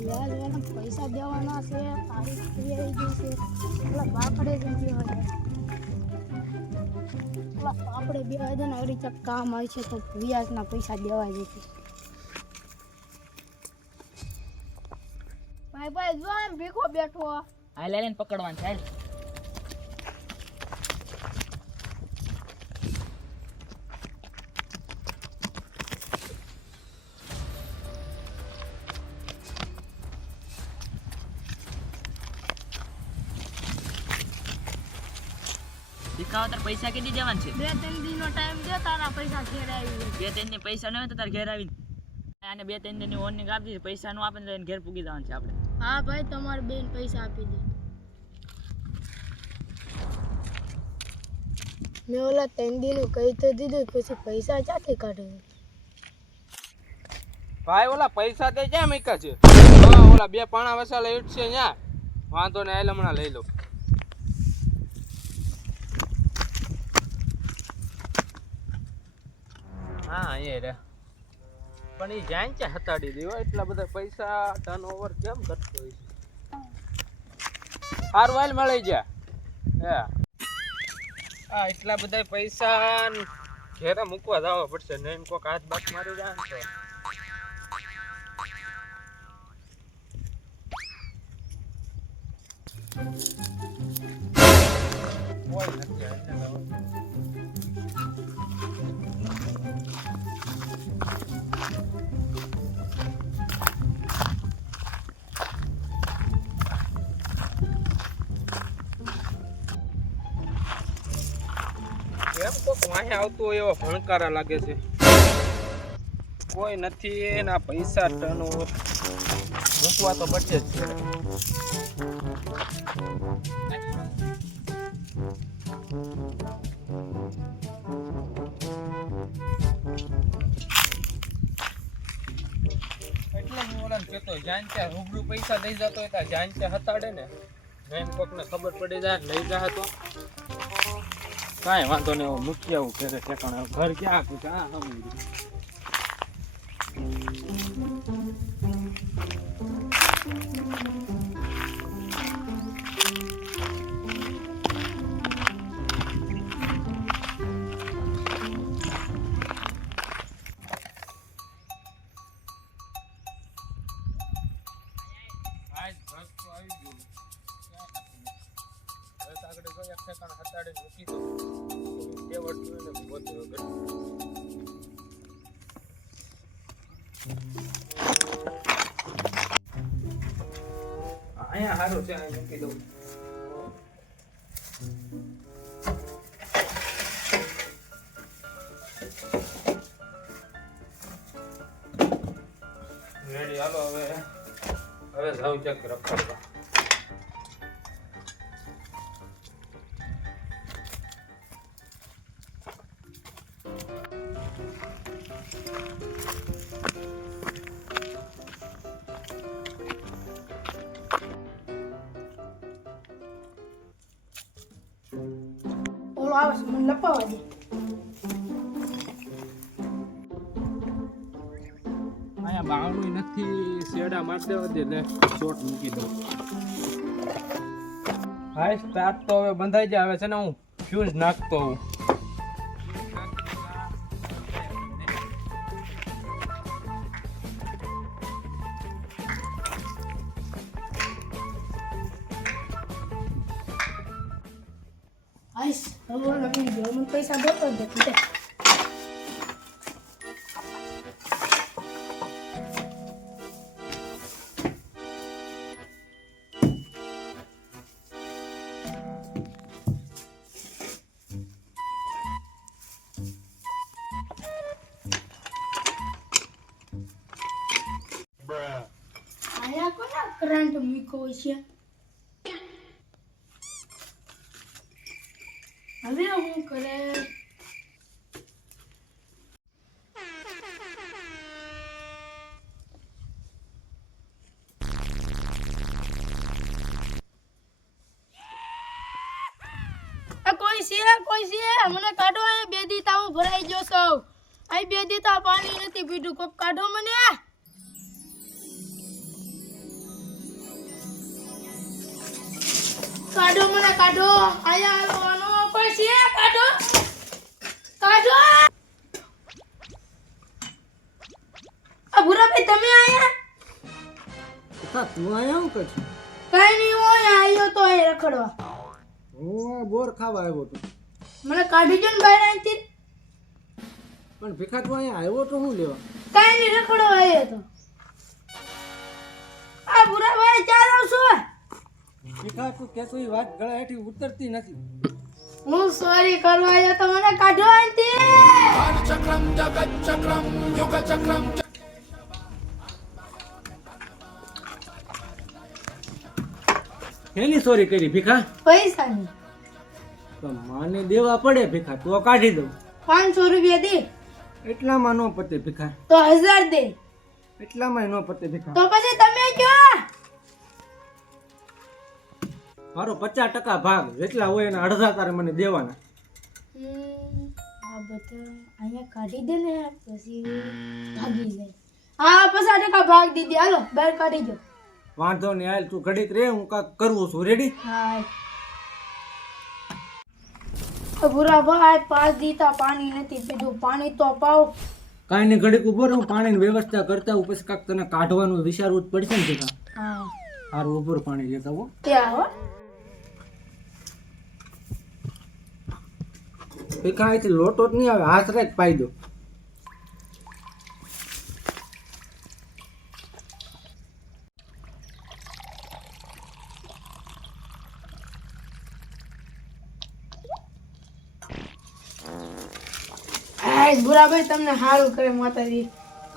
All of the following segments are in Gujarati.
પૈસા દેવાના છે બે હજાર ચક કામ આવે છે તો વ્યાજના પૈસા દેવા જશે ભાઈ ભાઈ, જો આમ ભીખો બેઠો. આ લે લઈને પકડવાનું પૈસા કેટલી દેવાના છે? બે ત્રણ દિનનો ટાઈમ દે તારા પૈસા ઘેર આવી બે ત્રણની પૈસા ન હોય તો તારા ઘેર આવી આને બે ત્રણ દિનની વોર્નિંગ આપી દીધી પૈસા નો આપે તો ઘેર પૂગી જવાનું છે આપણે. હા ભાઈ તમારે બેન પૈસા આપી દે. મેં ઓલા ત્રણ દિનનું કહી તો દીધું પછી પૈસા ક્યાંથી કાઢે? ભાઈ ઓલા પૈસા તે ક્યાં મૂક્યા છે? ઓલા બે પાણા વસાલા ઈટ છે ત્યાં વાંધો ને આયલ હમણાં લઈ લો હા, એ રે. પણ એ જાય છે હતાડી દેવા એટલા બધા પૈસા ટર્ન ઓવર કેમ કરતો હોય છે? હાર વાલ મળી જા. હે. હા એટલા બધા પૈસા ઘેરા મૂકવા જવા પડશે, ને એને કોક હાથ બાથ મારી જાય તો. કોઈ નથી વાહે આવતું હોય એવા ભણકારા લાગે છે. કોઈ નથી એના પૈસા ટર્ન ઓવર તો બચે જ છે. એટલે હું ઓલાને કહેતો જાન ત્યાં રૂબરૂ પૈસા લઈ જતો હોય ત્યાં જાન હતાડે ને. મેન કોકને ખબર પડી જાય લઈ જાય તો. કાંઈ વાંધો નહીં, હું મૂકી આવું ઘરે ઠેકાણે. ઘર ક્યાં આખું ક્યાં આ આવી ગયું. આગળ ગયા ઠેકાણ ઠેકાણે મૂકી તે વળતું હોય ને ગોતવું વગર. અહીંયા સારું છે અહીં મૂકી દઉં. રેડી, હાલો, હવે હવે જાઉં ચેક રખડવા ઓલો આવે છે મને લપાવા દે નથી શેડા મારી દેવા દે લે ચોટ મૂકી દઉં હાય સ્ટાર્ટ તો હવે બંધાઈ જાય આવે છે ને હું ફ્યુઝ નાખતો હોઉં આઈસ હવે ઓલો મને ગયો મને પૈસા દેતો જ નથી દે. આયા કોના કરંટ મૂક્યો છે હવે હું કરે કોઈ છે કોઈ છે? મને કાઢો, એ બે દી તાવ ભરાઈ ગયો સૌ આ બે દી પાણી નથી પીધું. કોક કાઢો મને. કાઢો મને, કાઢો. આયા છે કાઢો. કાઢો. આ ભૂરાભાઈ તમે આયા? હા તું અહીંયા શું કરશું કઈ નહીં હોય આવ્યો તો અહીં રખડવા. હું બોર ખાવા આવ્યો તો મને કાઢી દો ને બહાર અહીંથી. પણ ભીખા તું અહીંયા આવ્યો તો શું લેવા? કઈ નહીં રખડો આવ્યો તો. આ ભૂરાભાઈ ચાલો શું? ભીખા તું કે તું વાત ગળા હેઠી ઉતરતી નથી. હું સોરી કરવા આવ્યો તો મને કાઢો અહીંથી એની સોરી કરી ભીખા? પૈસાની. તો માને દેવા પડે ભીખા તો કાઢી દઉં. પાંચસો રૂપિયા દે. એટલામાં નો પતે ભીખા. તો હજાર દે. એટલામાં નો પતે ભીખા. તો પછી તમે કયો? મારો પચાસ ટકા ભાગ જેટલા હોય એના અડધા તારે મને દેવાના. આ બધા અહીંયા કાઢી દે ને પછી ભાગી જાય. હા પચાસ ટકા ભાગ દીધી હાલો બહાર કાઢી દો. વાંધો નહીં હાલ તું ઘડીક રે હું કાંક કરવું છું. રેડી હા ભૂરા ભાઈ પાંચ દીતા પાણી નથી પીધું. પાણી તો પાવ. કાંઈ નહીં ઘડીક ઊભો રહું પાણીની વ્યવસ્થા કરતા હું પછી કાંક તને કાઢવાનું વિચારવું જ પડશે ને હા. સારું ઊભો પાણી લેતા હો ત્યાં હો. ભીખા લોટો જ નહીં આવે હાથ જ પાઈ દો. હાય ભાઈ તમને સારું કરે માતાજી.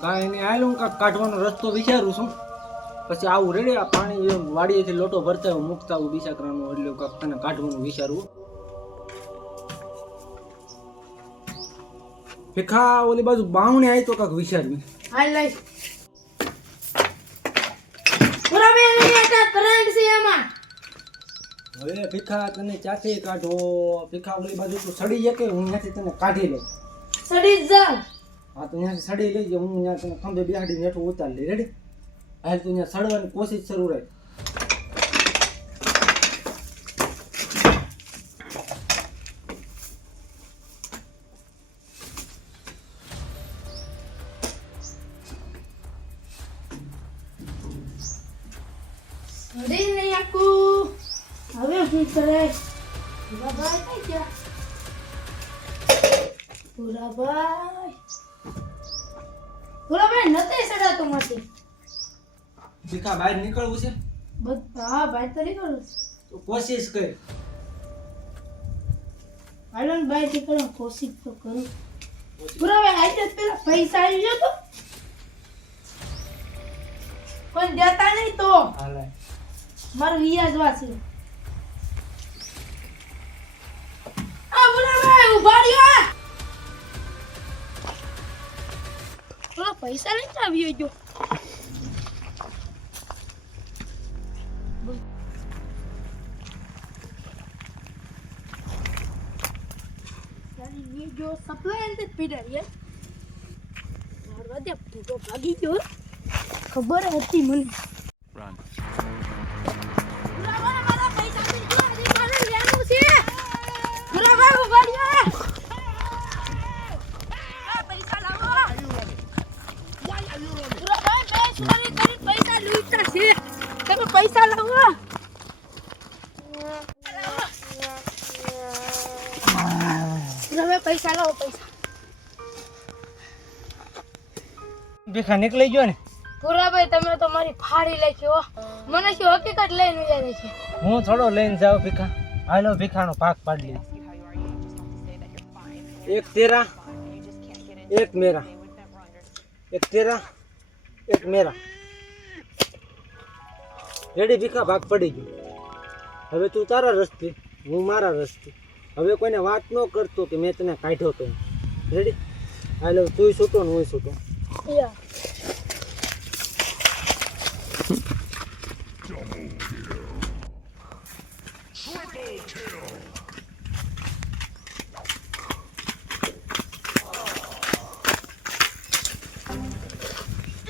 કાંઈ નહીં આયલું હું કાંક કાઢવાનો રસ્તો વિચારું છું. પછી આવું રેડે પાણી વાડીએથી લોટો ભરતા મૂકતા બીજા કરવાનું એટલે કાંક તને કાઢવાનું વિચારવું ભીખા ઓલી બાજુ બાવણે આવી તો કાંક વિચારવી હાલ લઈ. હવે ભીખા તને ક્યાંથી કાઢો? ભીખા ઓલી બાજુ તું સડી જાય કે હું ત્યાંથી તને કાઢી લઉં. સડી જ જાઉં. હા તો ત્યાંથી સડી લઈ હું ત્યાં તને ખંભે બેહાડીને હેઠું ઉતારી લઈ. રેડી હાલ તું ત્યાં સડવાની કોશિશ શરૂ રહે ભૂરાભાઈ ભૂરાભાઈ નથી સડાતું માંથી ભીખા બહાર નીકળવું છે? હા બહાર તો નીકળવું છું. તો કોશિશ કર. હાલો ને બહાર નીકળવા કોશિશ તો કરું. ભૂરાભાઈ આજે પેલા પૈસા આવી ગયો તો. પણ દેતા નહીં તો. મારું વ્યાજ વાંચી. આ ભૂરાભાઈ ઊભા રહ્યો પૈસા લઈને આવી ગયો ચાલી જો સપ્લાય અંતે પીડા યાર મારવા દે ભૂકો ભાગી ગયો ખબર હતી ભૂરાભાઈ, ચોરી પૈસા લૂંટ્યા છે. તમે પૈસા લાવો. પૈસા લાવો પૈસા. નીકળી ગયો ને. ભૂરાભાઈ તમે તો મારી ફાડી હો. મને શું હકીકત લઈને જાય છે? હું થોડો લઈને જાઉં ભીખા. હાલો ભીખાનો ભાગ પાડી લે એક તેરા એક મેરા. એક તેરા એક મેરા. રેડી ભીખા ભાગ પડી ગયો. હવે તું તારા રસ્તે, હું મારા રસ્તે. હવે કોઈને વાત ન કરતો કે મેં તને કાઢ્યો તો. રેડી? હાલો તું છૂટો ને હું છૂટો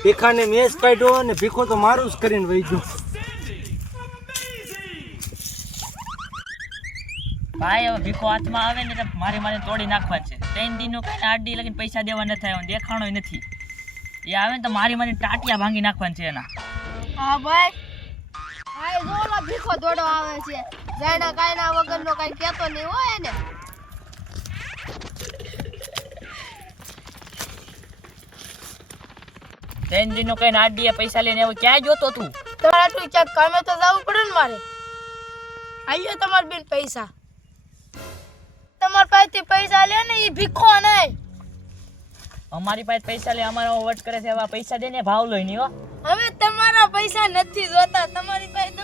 ભીખાને મેચ કાઢ્યો અને ભીખો તો મારું જ કરીને વહી ગયો. ભાઈ હવે ભીખો હાથમાં આવે ને તો મારી મારી તોડી નાખવા છે. ત્રણ દિનનું કઈ આડી લગીને પૈસા દેવા નથી આવ્યો દેખાણો નથી. એ આવે ને તો મારી મારી ટાટિયા ભાંગી નાખવાની છે એના. હા ભાઈ. ભાઈ જો ભીખો દોડો આવે છે. જાયના કાયના વગરનો કાંઈ કહેતો નહીં હોય એને. ત્રણ નો કઈ આડી પૈસા લઈને એવો ક્યાં જોતો તું? તમારે આટલું ક્યાંક કામે તો જવું પડે ને મારે. આવ્યો તમારે બેન પૈસા. તમારા પાસેથી પૈસા લે ને એ ભીખો નહીં. અમારી પાસે પૈસા લે અમારો વટ કરે છે એવા પૈસા દે ને ભાવ લઈ હો. હવે તમારા પૈસા નથી જોતા તમારી પાસે